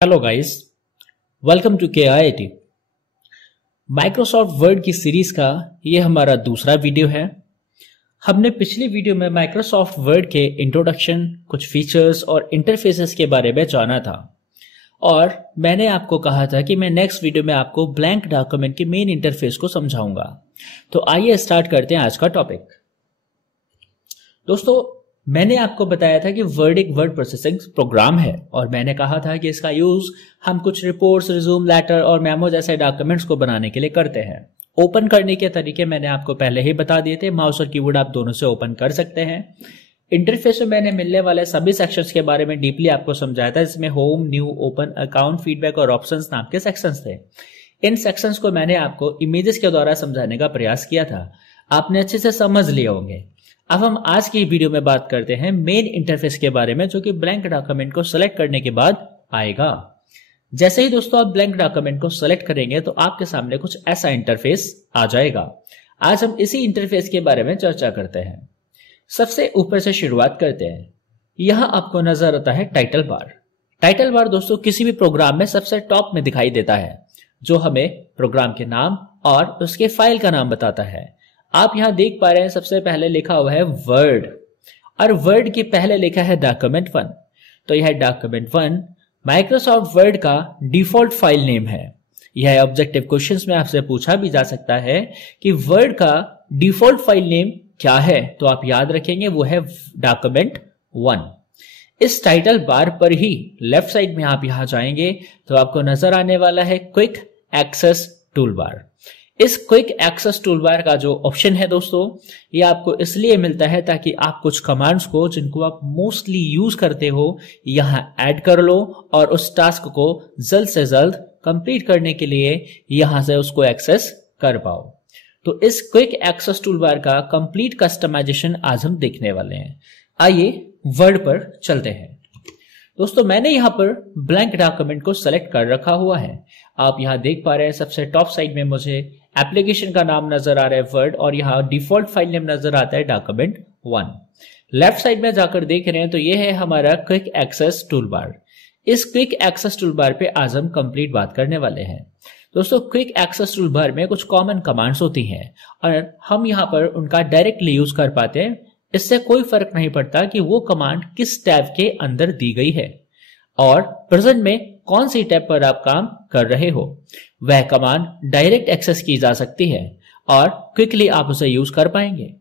Hello guys, welcome to KIIT। Microsoft Word की series का ये हमारा दूसरा वीडियो है। हमने पिछली वीडियो में माइक्रोसॉफ्ट वर्ड के इंट्रोडक्शन, कुछ फीचर्स और इंटरफेसेस के बारे में जाना था और मैंने आपको कहा था कि मैं नेक्स्ट वीडियो में आपको ब्लैंक डॉक्यूमेंट के मेन इंटरफेस को समझाऊंगा। तो आइए स्टार्ट करते हैं आज का टॉपिक। दोस्तों, मैंने आपको बताया था कि वर्ड एक वर्ड प्रोसेसिंग प्रोग्राम है और मैंने कहा था कि इसका यूज हम कुछ रिपोर्ट्स, रिज्यूम लेटर और मेमो जैसे डॉक्यूमेंट्स को बनाने के लिए करते हैं। ओपन करने के तरीके मैंने आपको पहले ही बता दिए थे। माउस और कीबोर्ड आप दोनों से ओपन कर सकते हैं। इंटरफेस में मैंने मिलने वाले सभी सेक्शंस के बारे में डीपली आपको समझाया था। इसमें home, new, open, account, feedback और ऑप्शंस नाम के सेक्शंस थे। इन सेक्शंस को मैंने आपको इमेजेस के द्वारा समझाने का प्रयास किया था। आपने अच्छे से समझ लिए होंगे। अब हम आज की वीडियो में बात करते हैं मेन इंटरफेस के बारे में, जो कि ब्लैंक डॉक्यूमेंट को सेलेक्ट करने के बाद आएगा। जैसे ही दोस्तों आप ब्लैंक डॉक्यूमेंट को सेलेक्ट करेंगे तो आपके सामने कुछ ऐसा इंटरफेस आ जाएगा। आज हम इसी इंटरफेस के बारे में चर्चा करते हैं। सबसे ऊपर से शुरुआत करते हैं। यहां आपको नजर आता है टाइटल बार। टाइटल बार दोस्तों किसी भी प्रोग्राम में सबसे टॉप में दिखाई देता है, जो हमें प्रोग्राम के नाम और उसके फाइल का नाम बताता है। आप यहां देख पा रहे हैं सबसे पहले लिखा हुआ है वर्ड और वर्ड के पहले लिखा है डॉक्यूमेंट 1। तो यह डॉक्यूमेंट 1 माइक्रोसॉफ्ट वर्ड का डिफॉल्ट फाइल नेम है। यह ऑब्जेक्टिव क्वेश्चंस में आपसे पूछा भी जा सकता है कि वर्ड का डिफॉल्ट फाइल नेम क्या है, तो आप याद रखेंगे वो है डॉक्यूमेंट 1। इस टाइटल बार पर ही लेफ्ट साइड में आप यहां जाएंगे तो आपको नजर आने वाला है क्विक एक्सेस टूल बार। इस क्विक एक्सेस टूलबार का जो ऑप्शन है दोस्तों, ये आपको इसलिए मिलता है ताकि आप कुछ कमांड्स को जिनको आप मोस्टली यूज करते हो यहां ऐड कर लो और उस टास्क को जल्द से जल्द कंप्लीट करने के लिए यहां से उसको एक्सेस कर पाओ। तो इस क्विक एक्सेस टूलबार का कंप्लीट कस्टमाइजेशन आज हम देखने वाले हैं। आइए वर्ड पर चलते हैं। दोस्तों, मैंने यहां पर ब्लैंक डॉक्यूमेंट को सेलेक्ट कर रखा हुआ है। आप यहां देख पा रहे हैं सबसे टॉप साइड में मुझे एप्लीकेशन का नाम नजर आ रहा है वर्ड और यहां डिफॉल्ट फाइल नेम नजर आता है डॉक्यूमेंट 1। लेफ्ट साइड में जाकर देख रहे हैं तो यह है हमारा क्विक एक्सेस टूलबार। इस क्विक एक्सेस टूलबार पे आज हम कंप्लीट बात करने वाले हैं। दोस्तों, क्विक एक्सेस टूलबार में कुछ कॉमन कमांड्स होती हैं और हम यहां पर उनका डायरेक्टली यूज कर पाते हैं। इससे कोई फर्क नहीं पड़ता कि वो कमांड किस टैब के अंदर दी गई है और प्रेजेंट में कौन सी टैब पर आप काम कर रहे हो। वह कमांड डायरेक्ट एक्सेस की जा सकती है और क्विकली आप उसे यूज कर पाएंगे।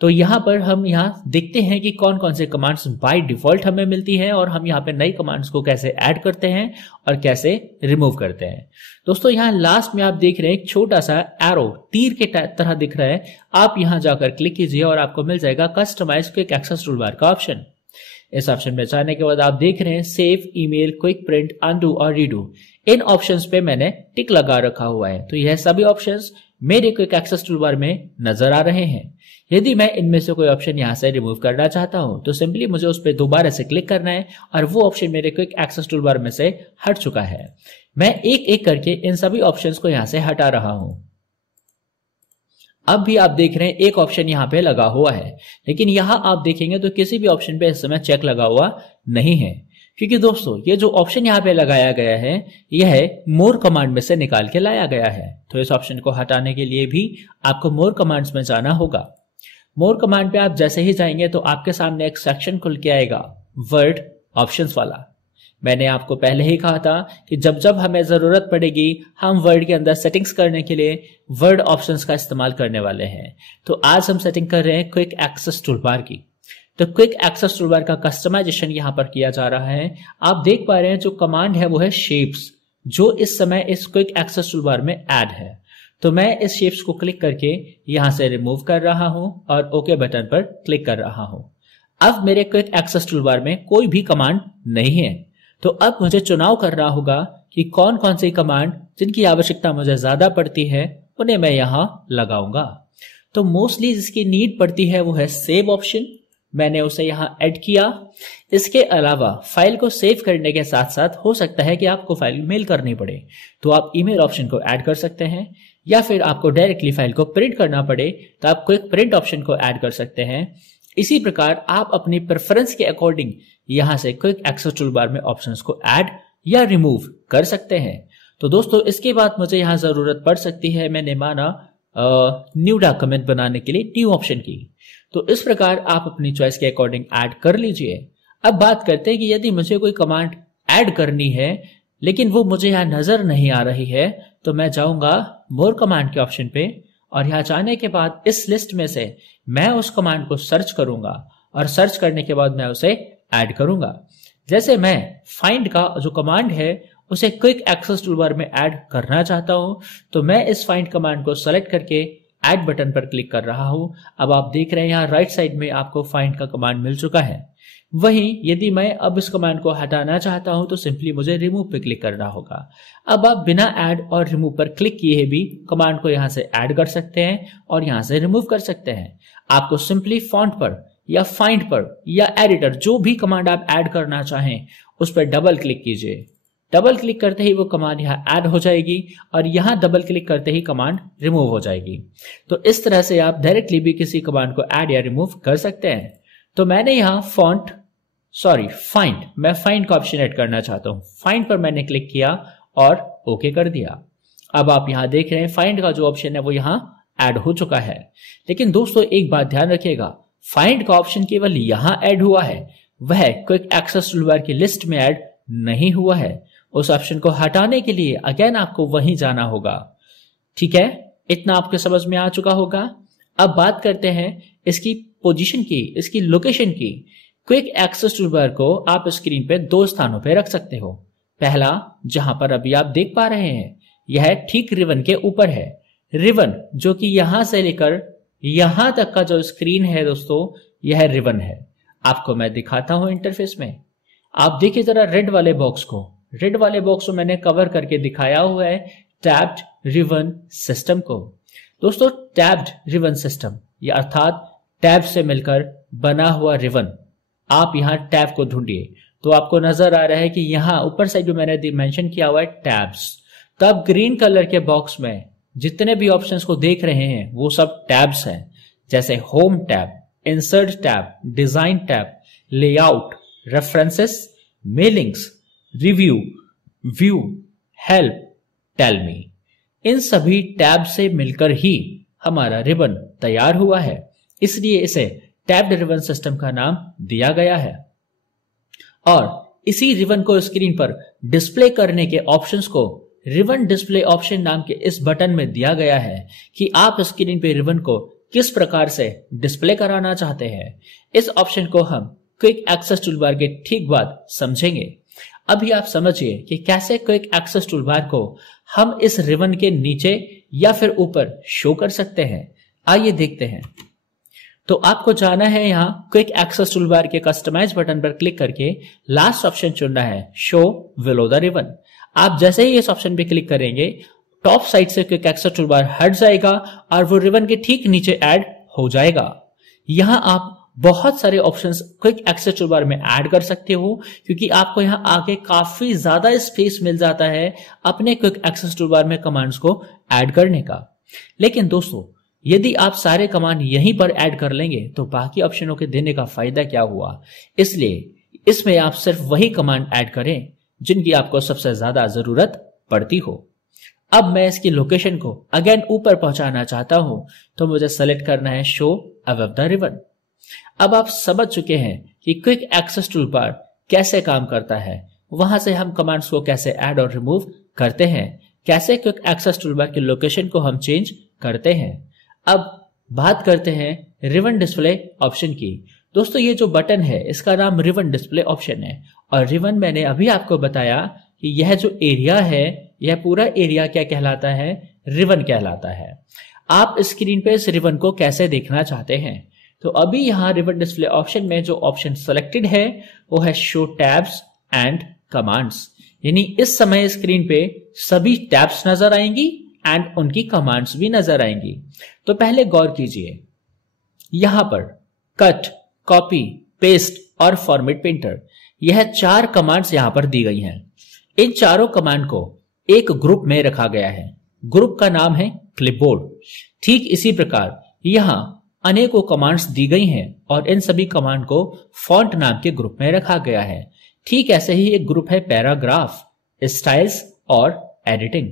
तो यहां पर हम यहां देखते हैं कि कौन कौन से कमांड्स बाय डिफॉल्ट हमें मिलती है और हम यहां पे नई कमांड्स को कैसे ऐड करते हैं और कैसे रिमूव करते हैं। दोस्तों, यहां लास्ट में आप देख रहे हैं एक छोटा सा एरो तीर के तरह दिख रहा है। आप यहां जाकर क्लिक कीजिए और आपको मिल जाएगा कस्टमाइज क्विक एक्सेस टूलबार का ऑप्शन। इस ऑप्शन में जाने के बाद आप देख रहे हैं save, email, quick print, undo और रीडू। इन ऑप्शंस पे मैंने टिक लगा रखा हुआ है। तो यह सभी ऑप्शंस मेरे क्विक एक्सेस टूलबार में नजर आ रहे हैं। यदि मैं इनमें से कोई ऑप्शन यहां से रिमूव करना चाहता हूं तो सिंपली मुझे उस पर दोबारा से क्लिक करना है और वो ऑप्शन मेरे क्विक एक्सेस टूलबार में से हट चुका है। मैं एक एक करके इन सभी ऑप्शंस को यहां से हटा रहा हूं। अब भी आप देख रहे हैं एक ऑप्शन यहां पे लगा हुआ है, लेकिन यहां आप देखेंगे तो किसी भी ऑप्शन पे इस समय चेक लगा हुआ नहीं है, क्योंकि दोस्तों ये जो ऑप्शन यहां पे लगाया गया है यह मोर कमांड में से निकाल के लाया गया है। तो इस ऑप्शन को हटाने के लिए भी आपको मोर कमांड्स में जाना होगा। मोर कमांड पे आप जैसे ही जाएंगे तो आपके सामने एक सेक्शन खुल के आएगा वर्ड ऑप्शंस वाला। मैंने आपको पहले ही कहा था कि जब जब हमें जरूरत पड़ेगी हम वर्ड के अंदर सेटिंग्स करने के लिए वर्ड ऑप्शंस का इस्तेमाल करने वाले हैं। तो आज हम सेटिंग कर रहे हैं क्विक एक्सेस टूलबार की। तो क्विक एक्सेस टूलबार का कस्टमाइजेशन यहां पर किया जा रहा है। आप देख पा रहे हैं जो कमांड है वो है शेप्स, जो इस समय इस क्विक एक्सेस टूलबार में ऐड है। तो मैं इस शेप्स को क्लिक करके यहां से रिमूव कर रहा हूं और ओके बटन पर क्लिक कर रहा हूं। अब मेरे क्विक एक्सेस टूलबार में कोई भी कमांड नहीं है। तो अब मुझे चुनाव करना होगा कि कौन कौन सी कमांड जिनकी आवश्यकता मुझे ज्यादा पड़ती है उन्हें मैं यहां लगाऊंगा। तो मोस्टली जिसकी नीड पड़ती है वो है सेव ऑप्शन। मैंने उसे यहां ऐड किया। इसके अलावा फाइल को सेव करने के साथ साथ हो सकता है कि आपको फाइल मेल करनी पड़े, तो आप ईमेल ऑप्शन को ऐड कर सकते हैं, या फिर आपको डायरेक्टली फाइल को प्रिंट करना पड़े तो आप क्विक प्रिंट ऑप्शन को ऐड कर सकते हैं। इसी प्रकार आप अपनी प्रेफरेंस के अकॉर्डिंग यहां से क्विक एक्सेस टूलबार में ऑप्शंस को ऐड या रिमूव कर सकते हैं। तो दोस्तों इसके बाद मुझे यहाँ जरूरत पड़ सकती है, मैंने माना न्यू डॉक्यूमेंट बनाने के लिए न्यू ऑप्शन की। तो इस प्रकार आप अपनी चॉइस के अकॉर्डिंग ऐड कर लीजिए। अब बात करते हैं कि यदि मुझे कोई कमांड ऐड करनी है लेकिन वो मुझे यहाँ नजर नहीं आ रही है, तो मैं जाऊंगा मोर कमांड के ऑप्शन पे और यहाँ जाने के बाद इस लिस्ट में से मैं उस कमांड को सर्च करूंगा और सर्च करने के बाद मैं उसे ऐड करूंगा। जैसे मैं फाइंड का जो कमांड है उसे क्विक एक्सेस टूलबार में ऐड करना चाहता हूं, तो मैं इस फाइंड कमांड को सेलेक्ट करके ऐड बटन पर क्लिक कर रहा हूं। अब आप देख रहे हैं यहाँ राइट साइड में आपको फाइंड का कमांड मिल चुका है। वहीं यदि मैं अब इस कमांड को हटाना चाहता हूं तो सिंपली मुझे रिमूव पे क्लिक करना होगा। अब आप बिना ऐड और रिमूव पर क्लिक किए भी कमांड को यहां से ऐड कर सकते हैं और यहां से रिमूव कर सकते हैं। आपको सिंपली फॉन्ट पर या फाइंड पर या एडिटर, जो भी कमांड आप ऐड करना चाहें उस पर डबल क्लिक कीजिए। डबल क्लिक करते ही वो कमांड यहाँ ऐड हो जाएगी और यहाँ डबल क्लिक करते ही कमांड रिमूव हो जाएगी। तो इस तरह से आप डायरेक्टली भी किसी कमांड को ऐड या रिमूव कर सकते हैं। तो मैंने यहाँ फाइंड, मैं फाइंड का ऑप्शन ऐड करना चाहता हूं। फाइंड पर मैंने क्लिक किया और ओके कर दिया। अब आप यहां देख रहे हैं फाइंड का जो ऑप्शन है वो यहां ऐड हो चुका है। लेकिन दोस्तों एक बात ध्यान रखिएगा, फाइंड का ऑप्शन केवल यहां ऐड हुआ है, वह क्विक एक्सेस टूलबार की लिस्ट में ऐड नहीं हुआ है। उस ऑप्शन को हटाने के लिए अगेन आपको वहीं जाना होगा। ठीक है, इतना आपके समझ में आ चुका होगा। अब बात करते हैं इसकी पोजीशन की, इसकी लोकेशन की। क्विक एक्सेस टूलबार को आप स्क्रीन पे दो स्थानों पे रख सकते हो। पहला, जहां पर अभी आप देख पा रहे हैं, यह ठीक रिबन के ऊपर है। रिबन जो कि यहां से लेकर यहां तक का जो स्क्रीन है दोस्तों, यह रिबन है। आपको मैं दिखाता हूं इंटरफेस में। आप देखिए जरा रेड वाले बॉक्स को। रेड वाले बॉक्स को मैंने कवर करके दिखाया हुआ है टैब्ड रिबन सिस्टम को। दोस्तों टैब्ड रिबन सिस्टम, या अर्थात टैब से मिलकर बना हुआ रिबन, आप यहां टैब को ढूंढिए तो आपको नजर आ रहा है कि यहां ऊपर साइड में मैंने मेंशन किया हुआ है टैब्स। तो आप ग्रीन कलर के बॉक्स में जितने भी ऑप्शंस को देख रहे हैं वो सब टैब्स हैं, जैसे home tab, insert tab, design tab, layout, references, mailings, review, view, help, tell me. इन सभी टैब से मिलकर ही हमारा रिबन तैयार हुआ है, इसलिए इसे टैब्ड रिबन सिस्टम का नाम दिया गया है। और इसी रिबन को स्क्रीन पर डिस्प्ले करने के ऑप्शंस को रिबन डिस्प्ले ऑप्शन नाम के इस बटन में दिया गया है कि आप स्क्रीन पे रिबन को किस प्रकार से डिस्प्ले कराना चाहते हैं। इस ऑप्शन को हम क्विक एक्सेस टूलबार के ठीक बाद समझेंगे। अभी आप समझिए कि कैसे क्विक एक्सेस टूलबार को हम इस रिबन के नीचे या फिर ऊपर शो कर सकते हैं। आइए देखते हैं। तो आपको जाना है यहाँ क्विक एक्सेस टूलबार के कस्टमाइज बटन पर क्लिक करके लास्ट ऑप्शन चुनना है, शो बिलो द रिबन। आप जैसे ही इस ऑप्शन पे क्लिक करेंगे टॉप साइड से क्विक एक्सेस टूलबार हट जाएगा और वो रिबन के ठीक नीचे ऐड हो जाएगा। यहाँ आप बहुत सारे ऑप्शंस क्विक एक्सेस टूलबार में ऐड कर सकते हो, क्योंकि आपको यहाँ आगे काफी ज्यादा स्पेस मिल जाता है अपने क्विक एक्सेस टूलबार में कमांड्स को ऐड करने का। लेकिन दोस्तों यदि आप सारे कमांड यहीं पर ऐड कर लेंगे तो बाकी ऑप्शनों के देने का फायदा क्या हुआ। इसलिए इसमें आप सिर्फ वही कमांड ऐड करें जिनकी आपको सबसे ज्यादा जरूरत पड़ती हो। अब मैं इसकी लोकेशन को अगेन ऊपर पहुंचाना चाहता हूं, तो मुझे सेलेक्ट करना है शो अबव द रिबन। अब आप समझ चुके हैं कि क्विक एक्सेस टूलबार कैसे काम करता है, वहां से हम कमांड्स को कैसे ऐड और रिमूव करते हैं, कैसे क्विक एक्सेस टूलबार की लोकेशन को हम चेंज करते हैं। अब बात करते हैं रिबन डिस्प्ले ऑप्शन की। दोस्तों ये जो बटन है इसका नाम रिबन डिस्प्ले ऑप्शन है, और रिबन मैंने अभी आपको बताया कि यह जो एरिया है, यह पूरा एरिया क्या कहलाता है, रिबन कहलाता है। आप स्क्रीन पे इस रिबन को कैसे देखना चाहते हैं, तो अभी यहाँ रिबन डिस्प्ले ऑप्शन में जो ऑप्शन सेलेक्टेड है वो है शो टैब्स एंड कमांड्स। यानी इस समय स्क्रीन पे सभी टैब्स नजर आएंगी एंड उनकी कमांड्स भी नजर आएंगी। तो पहले गौर कीजिए, यहां पर कट, कॉपी, पेस्ट और फॉर्मेट पेंटर, यह 4 कमांड्स यहां पर दी गई हैं। इन चारों कमांड को एक ग्रुप में रखा गया है। ग्रुप का नाम है क्लिपबोर्ड। ठीक इसी प्रकार यहां अनेकों कमांड्स दी गई हैं और इन सभी कमांड को फॉन्ट नाम के ग्रुप में रखा गया है। ठीक ऐसे ही एक ग्रुप है पैराग्राफ, स्टाइल्स और एडिटिंग।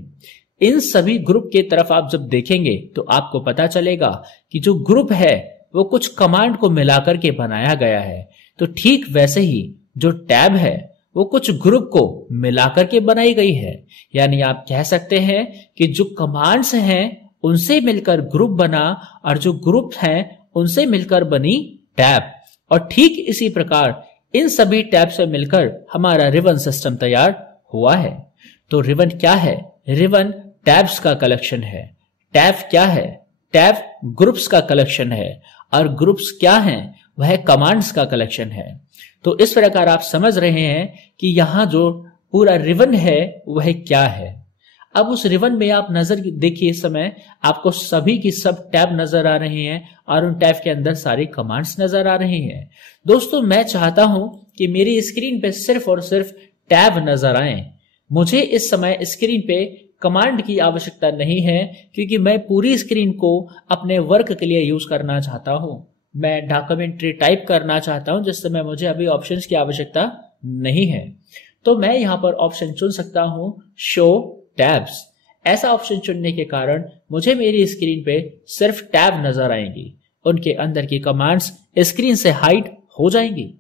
इन सभी ग्रुप के तरफ आप जब देखेंगे तो आपको पता चलेगा कि जो ग्रुप है वो कुछ कमांड को मिलाकर के बनाया गया है। तो ठीक वैसे ही जो टैब है वो कुछ ग्रुप को मिलाकर के बनाई गई है। यानी आप कह सकते हैं कि जो कमांड्स हैं उनसे मिलकर ग्रुप बना और जो ग्रुप हैं उनसे मिलकर बनी टैब। और ठीक इसी प्रकार इन सभी टैब से मिलकर हमारा रिबन सिस्टम तैयार हुआ है। तो रिबन क्या है? रिबन टैब्स का कलेक्शन है। टैब क्या है? टैब ग्रुप्स का कलेक्शन है। और ग्रुप्स क्या हैं? वह कमांड्स का कलेक्शन है। तो इस प्रकार आप समझ रहे हैं कि यहां जो पूरा रिबन है वह क्या है। अब उस रिबन में आप नजर देखिए, इस समय आपको सभी की सब टैब नजर आ रहे हैं और उन टैब के अंदर सारी कमांड्स नजर आ रही हैं। दोस्तों, मैं चाहता हूं कि मेरी स्क्रीन पे सिर्फ और सिर्फ टैब नजर आए। मुझे इस समय स्क्रीन पे कमांड की आवश्यकता नहीं है, क्योंकि मैं पूरी स्क्रीन को अपने वर्क के लिए यूज करना चाहता हूं। मैं डॉक्यूमेंट्री टाइप करना चाहता हूं, जिस समय मुझे अभी ऑप्शंस की आवश्यकता नहीं है। तो मैं यहां पर ऑप्शन चुन सकता हूं शो टैब्स। ऐसा ऑप्शन चुनने के कारण मुझे मेरी स्क्रीन पे सिर्फ टैब नजर आएंगी, उनके अंदर की कमांड्स स्क्रीन से हाइड हो जाएंगी।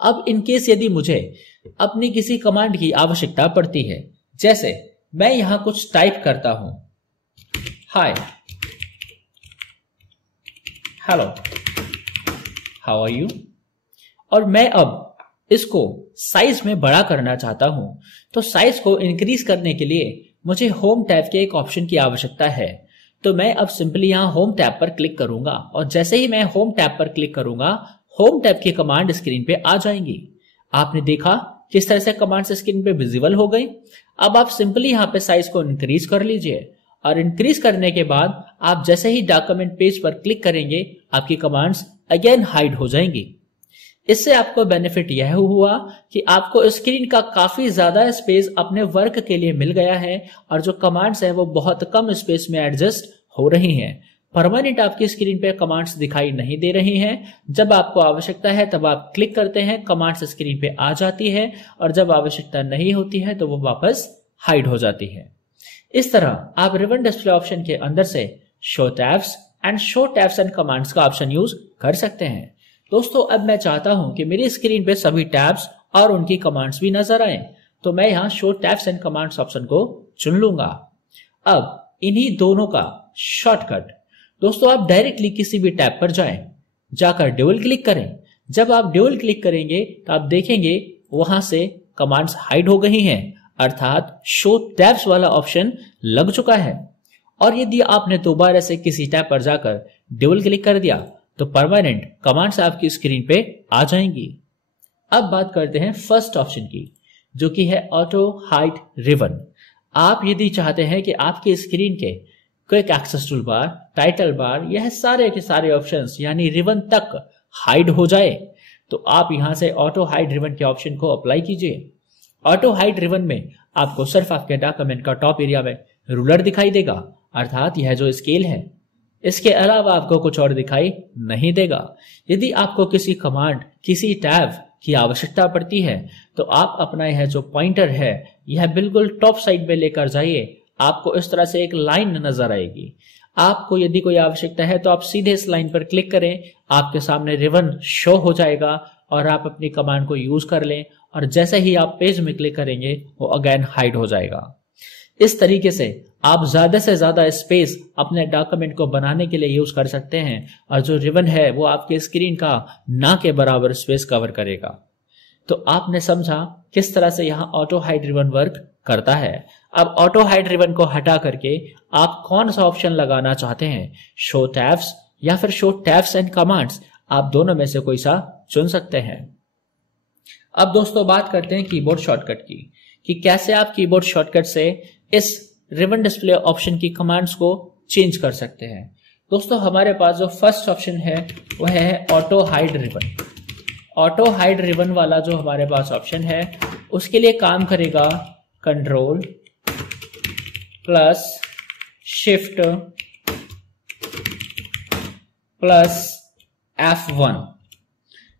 अब इनकेस यदि मुझे अपनी किसी कमांड की आवश्यकता पड़ती है, जैसे मैं यहां कुछ टाइप करता हूं, हाय, हेलो, हाउ आर यू, और मैं अब इसको साइज में बड़ा करना चाहता हूं। तो साइज को इंक्रीज करने के लिए मुझे होम टैब के एक ऑप्शन की आवश्यकता है। तो मैं अब सिंपली यहां होम टैब पर क्लिक करूंगा, और जैसे ही मैं होम टैब पर क्लिक करूंगा, होम टैब की कमांड स्क्रीन पे आ जाएंगी। आपने देखा किस तरह से कमांड्स स्क्रीन पे विजिबल हो गई। अब आप सिंपली यहां पे साइज को इंक्रीज कर लीजिए, और इंक्रीज करने के बाद आप जैसे ही डॉक्यूमेंट पेज पर क्लिक करेंगे, आपकी कमांड्स अगेन हाइड हो जाएंगी। इससे आपको बेनिफिट यह हुआ कि आपको स्क्रीन का काफी ज्यादा स्पेस अपने वर्क के लिए मिल गया है, और जो कमांड्स हैं वो बहुत कम स्पेस में एडजस्ट हो रही हैं। परमानेंट आपकी स्क्रीन पे कमांड्स दिखाई नहीं दे रही हैं। जब आपको आवश्यकता है तब आप क्लिक करते हैं, कमांड्स स्क्रीन पे आ जाती है, और जब आवश्यकता नहीं होती है तो वो वापस हाइड हो जाती है। इस तरह आप रिबन डिस्प्ले ऑप्शन के अंदर से शो टैब्स एंड कमांड्स का ऑप्शन यूज कर सकते हैं। दोस्तों, अब मैं चाहता हूं कि मेरी स्क्रीन पे सभी टैब्स और उनकी कमांड्स भी नजर आए। तो मैं यहां show tabs and commands option को चुन लूंगा। अब इन्हीं दोनों का शॉर्टकट, दोस्तों, आप डायरेक्टली किसी भी टैब पर जाएं, जाकर डबल क्लिक करें। जब आप डबल क्लिक करेंगे तो आप देखेंगे वहां से कमांड्स हाइड हो गई हैं, अर्थात शो टैब्स वाला ऑप्शन लग चुका है। और यदि आपने दोबारा से किसी टैब पर जाकर डबल क्लिक कर दिया तो परमानेंट कमांड्स आपकी स्क्रीन पे आ जाएंगी। अब बात करते हैं फर्स्ट ऑप्शन की, जो कि है ऑटो हाइड रिबन। आप यदि चाहते हैं कि आपकी स्क्रीन के quick access tool bar, title bar, यह सारे के सारे ऑप्शंस यानी रिबन तक हाइड हो जाए, तो आप यहां से ऑटो हाइड रिबन के ऑप्शन को अप्लाई कीजिए। ऑटो हाइड रिबन में आपको सिर्फ आपके डॉक्यूमेंट का टॉप एरिया में रूलर दिखाई देगा, अर्थात यह जो स्केल है, इसके अलावा आपको कुछ और दिखाई नहीं देगा। यदि आपको किसी कमांड, किसी टैब की आवश्यकता पड़ती है तो आप अपना यह जो पॉइंटर है यह बिल्कुल टॉप साइड में लेकर जाइए। आपको इस तरह से एक लाइन नजर आएगी। आपको यदि कोई आवश्यकता है तो आप सीधे इस लाइन पर क्लिक करें, आपके सामने रिबन शो हो जाएगा और आप अपनी कमांड को यूज कर लें, और जैसे ही आप पेज में क्लिक करेंगे वो अगेन हाइड हो जाएगा। इस तरीके से आप ज्यादा से ज्यादा स्पेस अपने डॉक्यूमेंट को बनाने के लिए यूज कर सकते हैं, और जो रिबन है वो आपके स्क्रीन का ना के बराबर स्पेस कवर करेगा। तो आपने समझा किस तरह से यहाँ ऑटो हाइड रिबन वर्क करता है। अब ऑटो हाइड रिबन को हटा करके आप कौन सा ऑप्शन लगाना चाहते हैं, शो टैब्स या फिर शो टैब्स एंड कमांड्स, आप दोनों में से कोई सा चुन सकते हैं। अब दोस्तों बात करते हैं कीबोर्ड शॉर्टकट की, कि कैसे आप कीबोर्ड शॉर्टकट से इस रिबन डिस्प्ले ऑप्शन की कमांड्स को चेंज कर सकते हैं। दोस्तों, हमारे पास जो फर्स्ट ऑप्शन है वह है auto hide ribbon. Auto hide ribbon वाला जो हमारे पास ऑप्शन है उसके लिए काम करेगा control plus shift plus F1।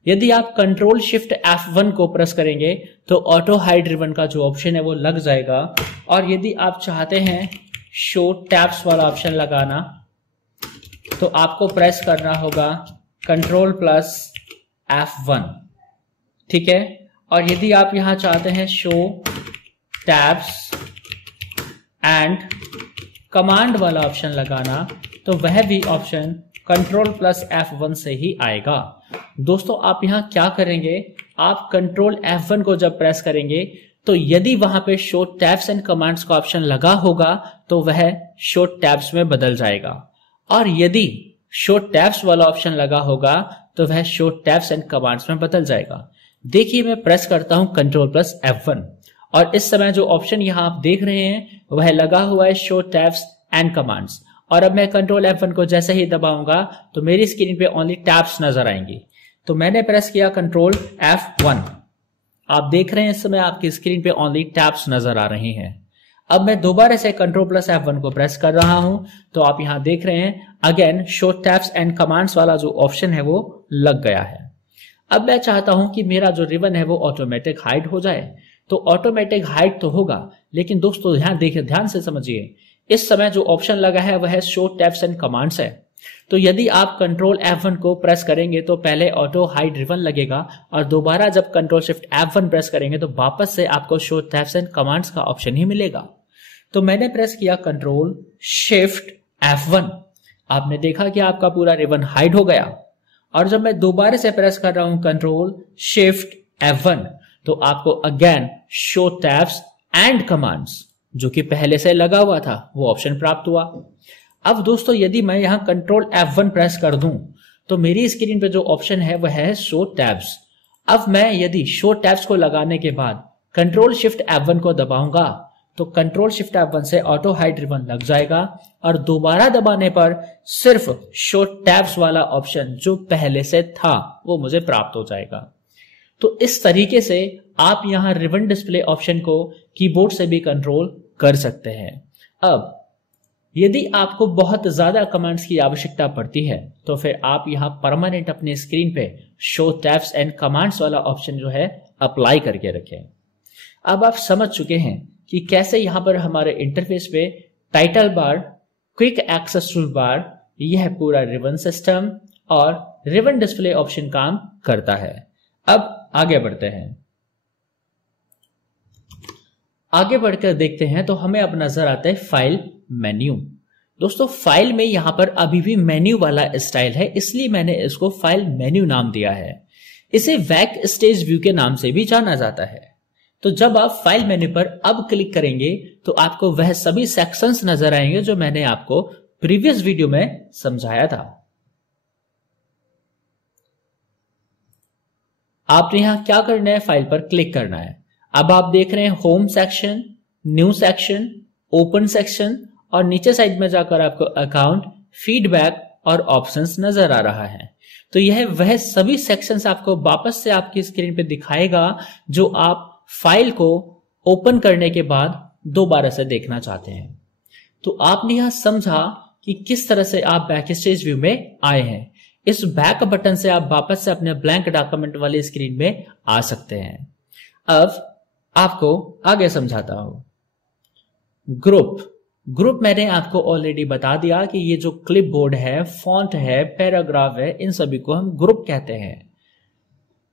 यदि आप कंट्रोल शिफ्ट F1 को प्रेस करेंगे तो ऑटो हाइड रिबन का जो ऑप्शन है वो लग जाएगा। और यदि आप चाहते हैं शो टैब्स वाला ऑप्शन लगाना तो आपको प्रेस करना होगा कंट्रोल प्लस F1, ठीक है। और यदि आप यहां चाहते हैं शो टैब्स एंड कमांड वाला ऑप्शन लगाना तो वह भी ऑप्शन कंट्रोल प्लस F1 से ही आएगा। दोस्तों आप यहां क्या करेंगे, आप कंट्रोल F1 को जब प्रेस करेंगे तो यदि वहां पे शो टैब्स एंड कमांड्स का ऑप्शन लगा होगा तो वह शो टैब्स में बदल जाएगा, और यदि शो टैब्स वाला ऑप्शन लगा होगा तो वह शो टैब्स एंड कमांड्स में बदल जाएगा। देखिए मैं प्रेस करता हूं कंट्रोल प्लस F1 और इस समय जो ऑप्शन यहां आप देख रहे हैं वह लगा हुआ है शो टैब्स एंड कमांड्स। और अब मैं कंट्रोल F1 को जैसे ही दबाऊंगा तो मेरी स्क्रीन पे ओनली टैब्स नजर आएंगी। तो मैंने प्रेस किया कंट्रोल F1, आप देख रहे हैं इस समय आपकी स्क्रीन पे ओनली टैब्स नजर आ रही हैं। अब मैं दोबारा से कंट्रोल प्लस F1 को प्रेस कर रहा हूं तो आप यहां देख रहे हैं again show tabs and commands वाला जो ऑप्शन है वो लग गया है। अब मैं चाहता हूं कि मेरा जो रिबन है वो ऑटोमेटिक हाइड हो जाए, तो ऑटोमेटिक हाइड तो होगा, लेकिन दोस्तों ध्यान देखिए, ध्यान से समझिए, इस समय जो ऑप्शन लगा है वह शो टैब्स एंड कमांड्स है। तो यदि आप कंट्रोल F1 को प्रेस करेंगे तो पहले ऑटो हाइड रिबन लगेगा और दोबारा जब कंट्रोल शिफ्ट F1 प्रेस करेंगे तो वापस से आपको शो टैब्स एंड कमांड्स का ऑप्शन ही मिलेगा। तो मैंने प्रेस किया कंट्रोल शिफ्ट F1, आपने देखा कि आपका पूरा रिबन हाइड हो गया। और जब मैं दोबारा से प्रेस कर रहा हूं कंट्रोल शिफ्ट F1 तो आपको again show tabs and commands जो कि पहले से लगा हुआ था वो ऑप्शन प्राप्त हुआ। अब दोस्तों यदि मैं यहां कंट्रोल F1 प्रेस कर दूं तो मेरी स्क्रीन पे जो ऑप्शन है वह है शो टैब्स। अब मैं यदि शो टैब्स को लगाने के बाद कंट्रोल शिफ्ट F1 को दबाऊंगा तो कंट्रोल शिफ्ट F1 से ऑटो हाइड रिबन लग जाएगा और दोबारा दबाने पर सिर्फ शो टैब्स वाला ऑप्शन जो पहले से था वो मुझे प्राप्त हो जाएगा। तो इस तरीके से आप यहां रिबन डिस्प्ले ऑप्शन को कीबोर्ड से भी कंट्रोल कर सकते हैं। अब यदि आपको बहुत ज्यादा कमांड्स की आवश्यकता पड़ती है तो फिर आप यहां परमानेंट अपने स्क्रीन पे शो टैब्स एंड कमांड्स वाला ऑप्शन जो है अप्लाई करके रखें। अब आप समझ चुके हैं कि कैसे यहां पर हमारे इंटरफेस पे title bar, quick access tool bar, यह पूरा रिबन सिस्टम और रिबन डिस्प्ले ऑप्शन काम करता है। अब आगे बढ़ते हैं, आगे बढ़कर देखते हैं तो हमें अब नजर आता है फाइल मेन्यू। दोस्तों फाइल में यहां पर अभी भी मेन्यू वाला स्टाइल है, इसलिए मैंने इसको फाइल मेन्यू नाम दिया है। इसे बैक स्टेज व्यू के नाम से भी जाना जाता है। तो जब आप फाइल मेन्यू पर अब क्लिक करेंगे तो आपको वह सभी सेक्शंस नजर आएंगे जो मैंने आपको प्रीवियस वीडियो में समझाया था। आपने यहां क्या करना है, फाइल पर क्लिक करना है। अब आप देख रहे हैं home section, new section, open section और नीचे साइड में जाकर आपको अकाउंट, फीडबैक और ऑप्शंस नजर आ रहा है। तो यह वह सभी सेक्शंस आपको वापस से आपकी स्क्रीन पे दिखाएगा जो आप फाइल को ओपन करने के बाद दोबारा से देखना चाहते हैं। तो आपने यहां समझा कि किस तरह से आप बैक स्टेज व्यू में आए हैं। इस बैक बटन से आप वापस से अपने ब्लैंक डॉक्यूमेंट वाली स्क्रीन में आ सकते हैं। अब आपको आगे समझाता हूं। ग्रुप मैंने आपको ऑलरेडी बता दिया कि ये जो क्लिपबोर्ड है, फॉन्ट है, पैराग्राफ है, इन सभी को हम ग्रुप कहते हैं।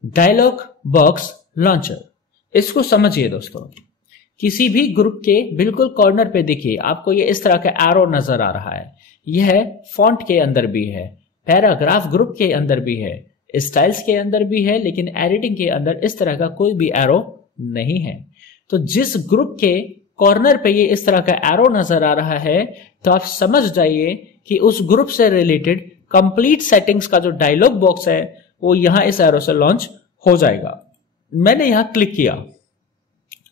डायलॉग बॉक्स लॉन्चर, इसको समझिए दोस्तों। किसी भी ग्रुप के बिल्कुल कॉर्नर पे देखिए आपको ये इस तरह का एरो नजर आ रहा है। यह फॉन्ट के अंदर भी है, पैराग्राफ ग्रुप के अंदर भी है, स्टाइल्स के अंदर भी है, लेकिन एडिटिंग के अंदर इस तरह का कोई भी एरो नहीं है। तो जिस ग्रुप के कॉर्नर पे ये इस तरह का एरो नजर आ रहा है तो आप समझ जाइए कि उस ग्रुप से रिलेटेड कंप्लीट सेटिंग्स का जो डायलॉग बॉक्स है वो यहां इस एरो से लॉन्च हो जाएगा। मैंने यहां क्लिक किया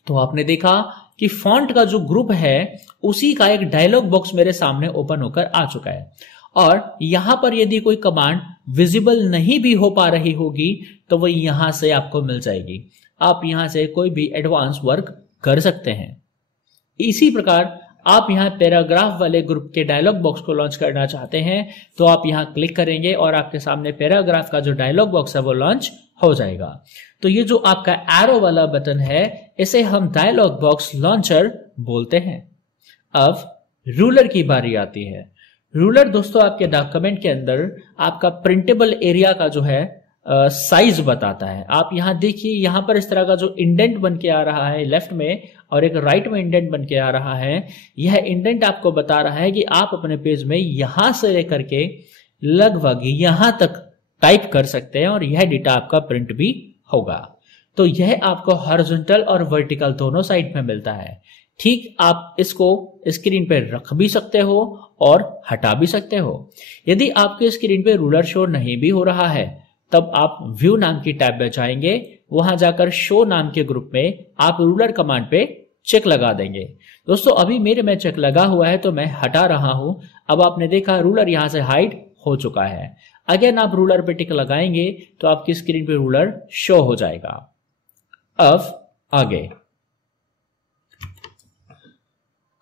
तो आपने देखा कि फॉन्ट का जो ग्रुप है उसी का एक डायलॉग बॉक्स मेरे सामने ओपन होकर आ चुका है। और यहां पर यदि कोई कमांड विजिबल नहीं भी हो पा रही होगी तो वो यहां से आपको मिल जाएगी। आप यहां से कोई भी एडवांस वर्क कर सकते हैं। इसी प्रकार आप यहाँ पैराग्राफ वाले ग्रुप के डायलॉग बॉक्स को लॉन्च करना चाहते हैं तो आप यहाँ क्लिक करेंगे और आपके सामने पैराग्राफ का जो डायलॉग बॉक्स है वो लॉन्च हो जाएगा। तो ये जो आपका एरो वाला बटन है इसे हम डायलॉग बॉक्स लॉन्चर बोलते हैं। अब रूलर की बारी आती है। रूलर दोस्तों आपके डॉक्यूमेंट के अंदर आपका प्रिंटेबल एरिया का जो है साइज बताता है। आप यहां देखिए, यहां पर इस तरह का जो इंडेंट बन के आ रहा है लेफ्ट में और एक राइट में इंडेंट बन के आ रहा है, यह इंडेंट आपको बता रहा है कि आप अपने पेज में यहां से लेकर के लगभग यहां तक टाइप कर सकते हैं और यह डेटा आपका प्रिंट भी होगा। तो यह आपको हॉरिजॉन्टल और वर्टिकल दोनों साइड में मिलता है। ठीक, आप इसको स्क्रीन पे रख भी सकते हो और हटा भी सकते हो। यदि आपके स्क्रीन पे रूलर शो नहीं भी हो रहा है तब आप व्यू नाम की टैब में जाएंगे, वहां जाकर शो नाम के ग्रुप में आप रूलर कमांड पे चेक लगा देंगे। दोस्तों अभी मेरे में चेक लगा हुआ है तो मैं हटा रहा हूं। अब आपने देखा रूलर यहां से हाइड हो चुका है। अगेन आप रूलर पे टिक लगाएंगे तो आपकी स्क्रीन पे रूलर शो हो जाएगा। अब आगे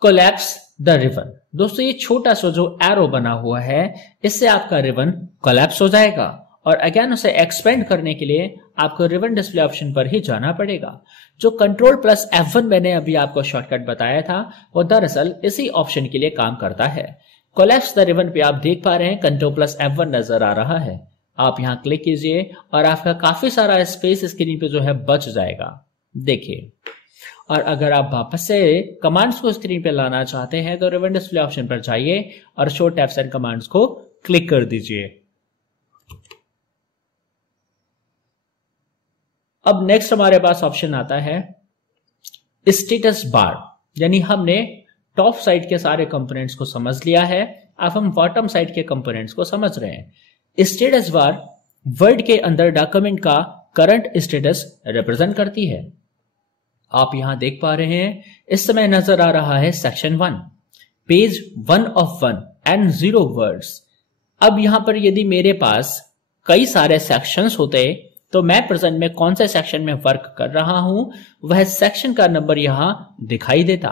कोलैप्स द रिबन। दोस्तों ये छोटा सा जो एरो बना हुआ है इससे आपका रिबन कोलैप्स हो जाएगा और अगेन उसे एक्सपेंड करने के लिए आपको रिबन डिस्प्ले ऑप्शन पर ही जाना पड़ेगा। जो कंट्रोल प्लस F1 मैंने अभी आपको शॉर्टकट बताया था वो दरअसल इसी ऑप्शन के लिए काम करता है। कोलैप्स द रिबन पे आप देख पा रहे हैं कंट्रोल प्लस F1 नजर आ रहा है। आप यहां क्लिक कीजिए और आपका काफी सारा स्पेस स्क्रीन पे जो है बच जाएगा। देखिए, और अगर आप वापस से कमांड्स को स्क्रीन पे लाना चाहते हैं तो रिबन डिस्प्ले ऑप्शन पर जाइए और शो टैब्स एंड कमांड्स को क्लिक कर दीजिए। अब नेक्स्ट हमारे पास ऑप्शन आता है स्टेटस बार, यानी हमने टॉप साइड के सारे कंपोनेंट्स को समझ लिया है, अब हम बॉटम साइड के कंपोनेंट्स को समझ रहे हैं। स्टेटस बार वर्ड के अंदर डॉक्यूमेंट का करंट स्टेटस रिप्रेजेंट करती है। आप यहां देख पा रहे हैं इस समय नजर आ रहा है section 1, page 1 of 1 and 0 words. अब यहां पर यदि मेरे पास कई सारे सेक्शंस होते तो मैं प्रेजेंट में कौन से सेक्शन में वर्क कर रहा हूं वह सेक्शन का नंबर यहां दिखाई देता।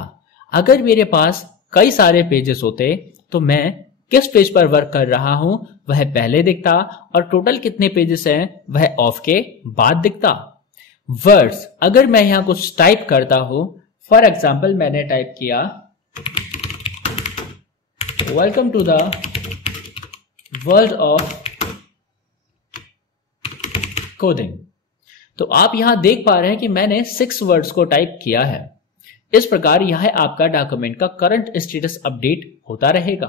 अगर मेरे पास कई सारे पेजेस होते तो मैं किस पेज पर वर्क कर रहा हूं वह पहले दिखता और टोटल कितने पेजेस हैं वह ऑफ के बाद दिखता। वर्ड्स, अगर मैं यहां कुछ टाइप करता हूं, फॉर एग्जाम्पल मैंने टाइप किया welcome to the world of coding, तो आप यहां देख पा रहे हैं कि मैंने 6 वर्ड्स को टाइप किया है। इस प्रकार यह आपका डॉक्यूमेंट का करंट स्टेटस अपडेट होता रहेगा।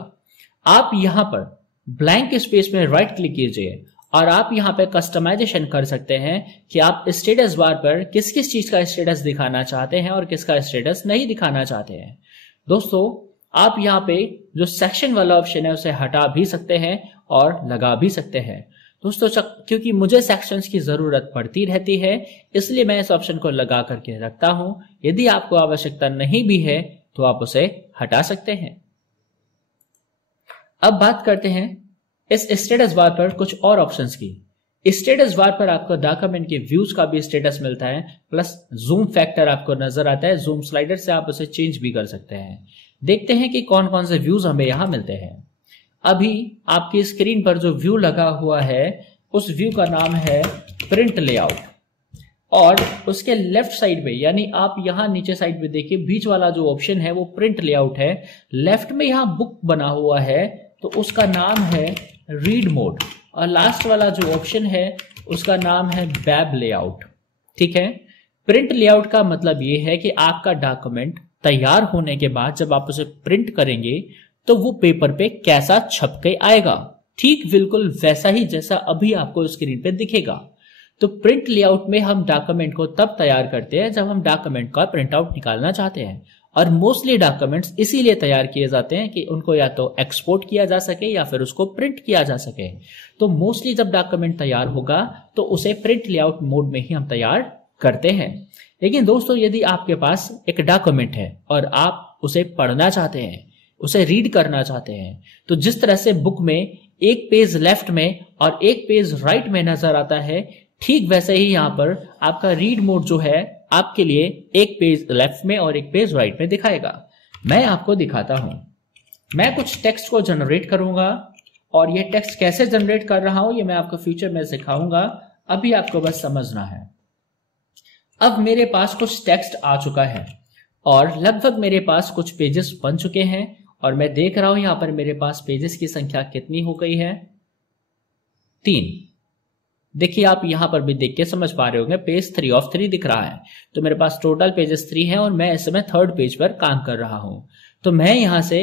आप यहां पर ब्लैंक स्पेस में राइट क्लिक कीजिए और आप यहां पे कस्टमाइजेशन कर सकते हैं कि आप स्टेटस बार पर किस किस चीज का स्टेटस दिखाना चाहते हैं और किसका स्टेटस नहीं दिखाना चाहते हैं। दोस्तों आप यहां पे जो सेक्शन वाला ऑप्शन है उसे हटा भी सकते हैं और लगा भी सकते हैं। दोस्तों क्योंकि मुझे सेक्शंस की जरूरत पड़ती रहती है इसलिए मैं इस ऑप्शन को लगा करके रखता हूं। यदि आपको आवश्यकता नहीं भी है तो आप उसे हटा सकते हैं। अब बात करते हैं इस स्टेटस बार पर कुछ और ऑप्शंस की। स्टेटस बार पर आपको डॉक्यूमेंट के व्यूज का भी स्टेटस मिलता है, प्लस जूम फैक्टर आपको नजर आता है। जूम स्लाइडर से आप उसे चेंज भी कर सकते हैं। देखते हैं कि कौन कौन से व्यूज हमें यहां मिलते हैं। अभी आपकी स्क्रीन पर जो व्यू लगा हुआ है उस व्यू का नाम है प्रिंट लेआउट और उसके लेफ्ट साइड में, यानी आप यहां नीचे साइड में देखिए बीच वाला जो ऑप्शन है वो प्रिंट लेआउट है। लेफ्ट में यहां बुक बना हुआ है तो उसका नाम है रीड मोड और लास्ट वाला जो ऑप्शन है उसका नाम है वेब लेआउट। ठीक है, प्रिंट लेआउट का मतलब ये है कि आपका डॉक्यूमेंट तैयार होने के बाद जब आप उसे प्रिंट करेंगे तो वो पेपर पे कैसा छप के आएगा, ठीक बिल्कुल वैसा ही जैसा अभी आपको स्क्रीन पे दिखेगा। तो प्रिंट लेआउट में हम डॉक्यूमेंट को तब तैयार करते हैं जब हम डॉक्यूमेंट का प्रिंट आउट निकालना चाहते हैं और मोस्टली डॉक्यूमेंट्स इसीलिए तैयार किए जाते हैं कि उनको या तो एक्सपोर्ट किया जा सके या फिर उसको प्रिंट किया जा सके। तो मोस्टली जब डॉक्यूमेंट तैयार होगा तो उसे प्रिंट लेआउट मोड में ही हम तैयार करते हैं। लेकिन दोस्तों यदि आपके पास एक डॉक्यूमेंट है और आप उसे पढ़ना चाहते हैं, उसे रीड करना चाहते हैं, तो जिस तरह से बुक में एक पेज लेफ्ट में और एक पेज राइट में नजर आता है, ठीक वैसे ही यहां पर आपका रीड मोड जो है आपके लिए एक पेज लेफ्ट में और एक पेज राइट में दिखाएगा। मैं आपको दिखाता हूं। मैं कुछ टेक्स्ट को जनरेट करूंगा और ये टेक्स्ट कैसे जनरेट कर रहा हूं ये मैं आपको फ्यूचर में सिखाऊंगा, अभी आपको बस समझना है। अब मेरे पास कुछ टेक्स्ट आ चुका है और लगभग मेरे पास कुछ पेजेस बन चुके हैं और मैं देख रहा हूं यहां पर मेरे पास पेजेस की संख्या कितनी हो गई है, 3। देखिए आप यहां पर भी देख के समझ पा रहे होंगे पेज 3 ऑफ 3 दिख रहा है। तो मेरे पास टोटल पेजेस 3 है और मैं इस समय 3rd पेज पर काम कर रहा हूं। तो मैं यहां से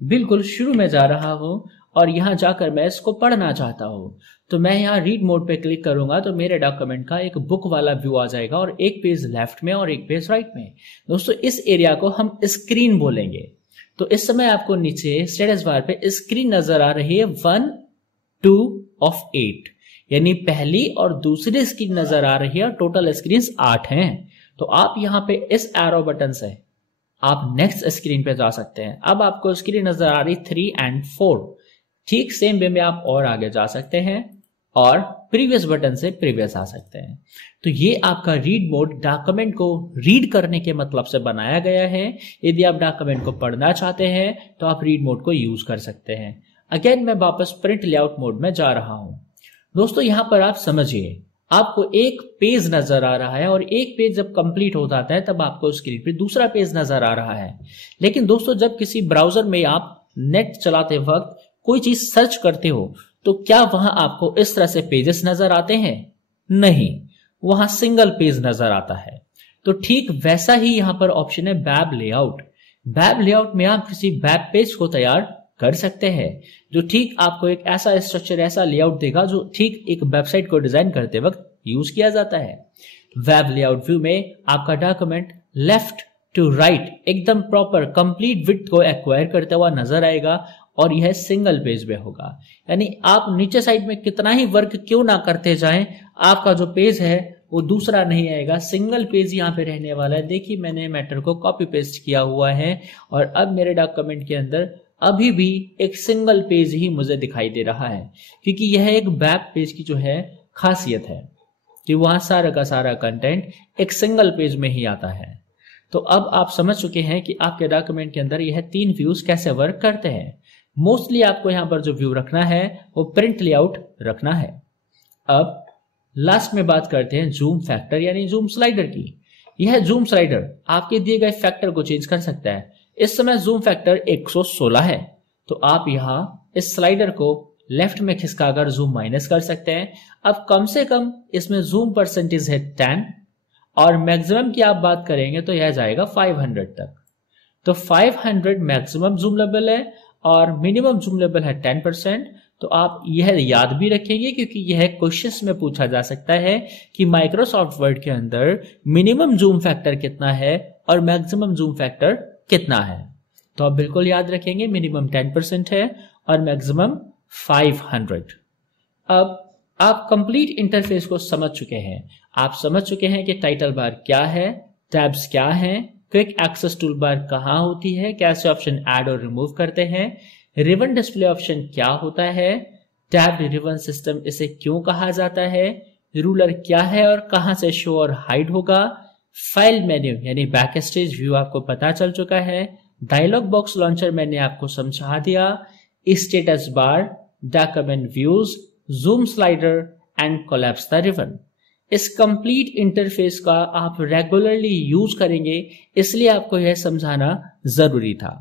बिल्कुल शुरू में जा रहा हूं और यहां जाकर मैं इसको पढ़ना चाहता हूं। तो मैं यहां रीड मोड पे क्लिक करूंगा तो मेरे डॉक्यूमेंट का एक बुक वाला व्यू आ जाएगा और एक पेज लेफ्ट में और एक पेज राइट में। दोस्तों इस एरिया को हम स्क्रीन बोलेंगे। तो इस समय आपको नीचे स्टेटस बार पे स्क्रीन नजर आ रही है 1, 2 ऑफ 8, यानी पहली और दूसरी स्क्रीन नजर आ रही है। टोटल स्क्रीन 8 हैं। तो आप यहां पे इस एरो बटन से आप नेक्स्ट स्क्रीन पे जा सकते हैं। अब आपको स्क्रीन नजर आ रही 3 और 4। ठीक सेम वे में आप और आगे जा सकते हैं और प्रीवियस बटन से प्रीवियस आ सकते हैं। तो ये आपका रीड मोड डॉक्यूमेंट को रीड करने के मतलब से बनाया गया है। यदि आप डॉक्यूमेंट को पढ़ना चाहते हैं तो आप रीड मोड को यूज कर सकते हैं। अगेन मैं वापस प्रिंट लेआउट मोड में जा रहा हूं। दोस्तों यहां पर आप समझिए, आपको एक पेज नजर आ रहा है और एक पेज जब कंप्लीट हो जाता है तब आपको स्क्रीन पे दूसरा पेज नजर आ रहा है। लेकिन दोस्तों जब किसी ब्राउजर में आप नेट चलाते वक्त कोई चीज सर्च करते हो तो क्या वहां आपको इस तरह से पेजेस नजर आते हैं? नहीं, वहां सिंगल पेज नजर आता है। तो ठीक वैसा ही यहां पर ऑप्शन है वेब लेआउट। वेब लेआउट में आप किसी वेब पेज को तैयार कर सकते हैं जो ठीक आपको एक ऐसा स्ट्रक्चर, ऐसा लेआउट देगा जो ठीक एक वेबसाइट को डिजाइन करते वक्त यूज किया जाता है। वेब लेआउट व्यू में आपका डॉक्यूमेंट लेफ्ट टू राइट एकदम प्रॉपर कंप्लीट विड्थ को एक्वायर करता हुआ नजर आएगा और यह सिंगल पेज में होगा। यानी आप नीचे साइड में कितना ही वर्क क्यों ना करते जाएं, आपका जो पेज है वो दूसरा नहीं आएगा, सिंगल पेज यहाँ पे रहने वाला है। देखिए मैंने मैटर को कॉपी पेस्ट किया हुआ है और अब मेरे डॉक्यूमेंट के अंदर अभी भी एक सिंगल पेज ही मुझे दिखाई दे रहा है, क्योंकि यह एक वेब पेज की जो है खासियत है कि वहां सारा का सारा कंटेंट एक सिंगल पेज में ही आता है। तो अब आप समझ चुके हैं कि आपके डॉक्यूमेंट के अंदर यह 3 व्यूज कैसे वर्क करते हैं। मोस्टली आपको यहां पर जो व्यू रखना है वो प्रिंट लेआउट रखना है। अब लास्ट में बात करते हैं जूम फैक्टर यानी जूम स्लाइडर की। यह जूम स्लाइडर आपके दिए गए फैक्टर को चेंज कर सकता है। इस समय जूम फैक्टर 116 है, तो आप यहां इस स्लाइडर को लेफ्ट में खिसकाकर जूम माइनस कर सकते हैं। अब कम से कम इसमें जूम परसेंटेज है 10 और मैक्सिमम की आप बात करेंगे तो यह जाएगा 500 तक। तो 500 मैक्सिमम जूम लेवल है और मिनिमम जूम लेवल है 10%। तो आप यह याद भी रखेंगे क्योंकि यह क्वेश्चंस में पूछा जा सकता है कि माइक्रोसॉफ्ट वर्ड के अंदर मिनिमम जूम फैक्टर कितना है और मैक्सिमम जूम फैक्टर कितना है। तो आप बिल्कुल याद रखेंगे मिनिमम 10% है और मैक्सिमम 500। अब आप कंप्लीट इंटरफेस को समझ चुके हैं। आप समझ चुके हैं कि टाइटल बार क्या है, टैब्स क्या है, क्विक एक्सेस टूल बार कहाँ होती है, कैसे ऑप्शन ऐड और रिमूव करते हैं, रिबन डिस्प्ले ऑप्शन क्या होता है, टैब्ड रिबन सिस्टम इसे क्यों कहा जाता है, रूलर क्या है और कहां से शो और हाइड होगा, फाइल मेन्यू यानी बैक स्टेज व्यू आपको पता चल चुका है, डायलॉग बॉक्स लॉन्चर मैंने आपको समझा दिया, status bar, document views, zoom slider and collapse the ribbon. इस कंप्लीट इंटरफेस का आप रेगुलरली यूज करेंगे, इसलिए आपको यह समझाना जरूरी था।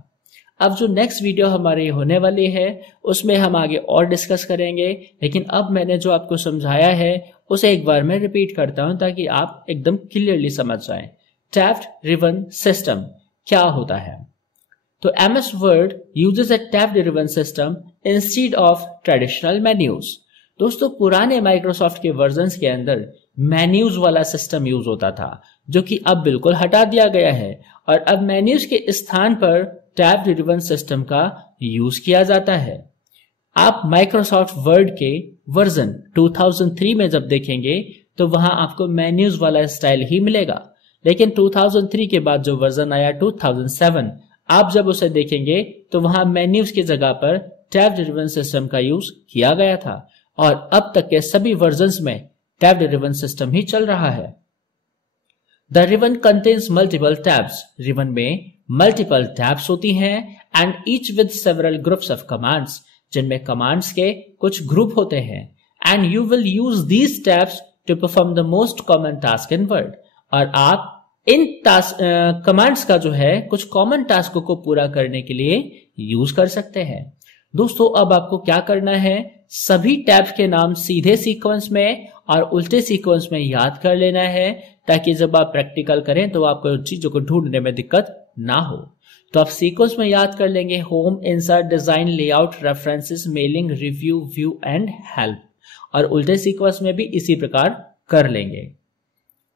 अब जो नेक्स्ट वीडियो हमारी होने वाली है उसमें हम आगे और डिस्कस करेंगे, लेकिन अब मैंने जो आपको समझाया है उसे एक बार मैं रिपीट करता हूं ताकि आप एकदम क्लियरली समझ जाएं। टैब्ड रिबन सिस्टम क्या होता है? तो MS word uses a tabbed ribbon system instead of traditional menus. दोस्तों पुराने माइक्रोसॉफ्ट के वर्जन्स के अंदर मेन्यूज वाला सिस्टम यूज होता था जो कि अब बिल्कुल हटा दिया गया है और अब मेन्यूज के स्थान पर टैब्ड रिबन सिस्टम का यूज किया जाता है। आप माइक्रोसॉफ्ट वर्ड के वर्जन 2003 में जब देखेंगे तो वहां आपको मेन्यूज वाला स्टाइल ही मिलेगा, लेकिन 2003 के बाद जो वर्जन आया 2007, आप जब उसे देखेंगे तो वहां मेन्यूज की जगह पर टैब्ड रिबन सिस्टम का यूज किया गया था और अब तक के सभी वर्जन्स में टैब्ड रिबन सिस्टम ही चल रहा है। The ribbon contains multiple tabs. Ribbon में मल्टीपल टैब्स होती हैं and each with several groups of commands, जिनमें कमांड्स के कुछ ग्रुप होते हैं and you will use these tabs to perform the most common task in Word. और आप इन कमांड्स का जो है कुछ कॉमन टास्कों को पूरा करने के लिए यूज कर सकते हैं। दोस्तों अब आपको क्या करना है, सभी टैब्स के नाम सीधे सीक्वेंस में और उल्टे सीक्वेंस में याद कर लेना है, ताकि जब आप प्रैक्टिकल करें तो आपको चीजों को ढूंढने में दिक्कत ना हो। तो आप सीक्वेंस में याद कर लेंगे home, insert, design, layout, references, mailing, review, view and help. और उल्टे सीक्वेंस में भी इसी प्रकार कर लेंगे।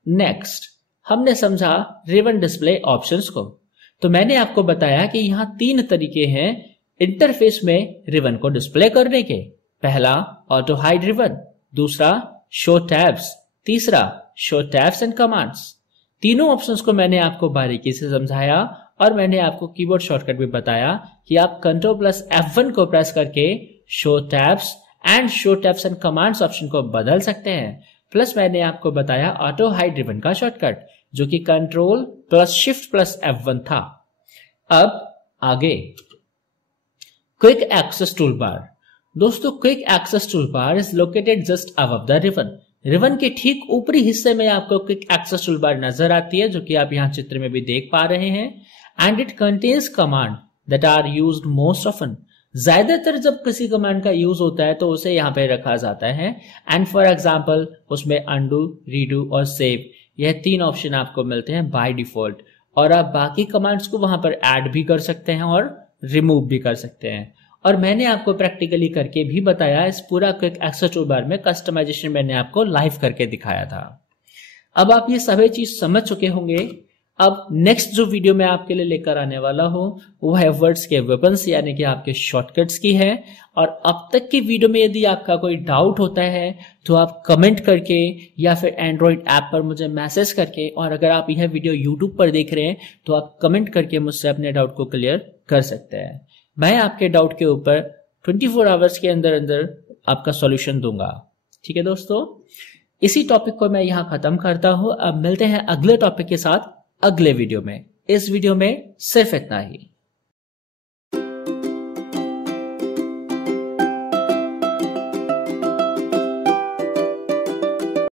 नेक्स्ट हमने समझा रिबन डिस्प्ले ऑप्शंस को। तो मैंने आपको बताया कि यहां 3 तरीके हैं इंटरफेस में रिबन को डिस्प्ले करने के। पहला ऑटो हाइड रिबन, दूसरा शो टैब्स, तीसरा शो टैब्स एंड कमांड्स। तीनों ऑप्शंस को मैंने आपको बारीकी से समझाया और मैंने आपको कीबोर्ड शॉर्टकट भी बताया कि आप Ctrl+F1 को प्रेस करके show tabs and show tabs and commands option को बदल सकते हैं। प्लस मैंने आपको बताया ऑटो हाइड रिबन का शॉर्टकट जो कि Ctrl+Shift+F1 था। अब आगे क्विक एक्सेस टूल बार। दोस्तों quick access tool bar is located just above the ribbon. Ribbon के ठीक ऊपरी हिस्से में आपको क्विक एक्सेस टूल बार नजर आती है, जो कि आप यहाँ चित्र में भी देख पा रहे हैं। And it contains command that are used most often. ज्यादातर जब किसी कमांड का यूज होता है तो उसे यहाँ पे रखा जाता है। एंड फॉर एग्जाम्पल उसमें अंडू, रीडू और सेव, यह 3 ऑप्शन आपको मिलते हैं बाय डिफॉल्ट। और आप बाकी कमांड्स को वहां पर ऐड भी कर सकते हैं और रिमूव भी कर सकते हैं। और मैंने आपको प्रैक्टिकली करके भी बताया, इस पूरा क्विक एक्सेस टूल बार में कस्टमाइजेशन मैंने आपको लाइव करके दिखाया था। अब आप ये सभी चीज समझ चुके होंगे। अब नेक्स्ट जो वीडियो मैं आपके लिए लेकर आने वाला हूं वो है वर्ड्स के वेपन्स, यानी कि आपके शॉर्टकट्स की है। और अब तक की वीडियो में यदि आपका कोई डाउट होता है तो आप कमेंट करके या फिर एंड्रॉइड ऐप पर मुझे मैसेज करके, और अगर आप यह वीडियो यूट्यूब पर देख रहे हैं तो आप कमेंट करके मुझसे अपने डाउट को क्लियर कर सकते हैं। मैं आपके डाउट के ऊपर 24 आवर्स के अंदर अंदर आपका सॉल्यूशन दूंगा। ठीक है दोस्तों, इसी टॉपिक को मैं यहाँ खत्म करता हूँ। अब मिलते हैं अगले टॉपिक के साथ अगले वीडियो में। इस वीडियो में सिर्फ इतना ही।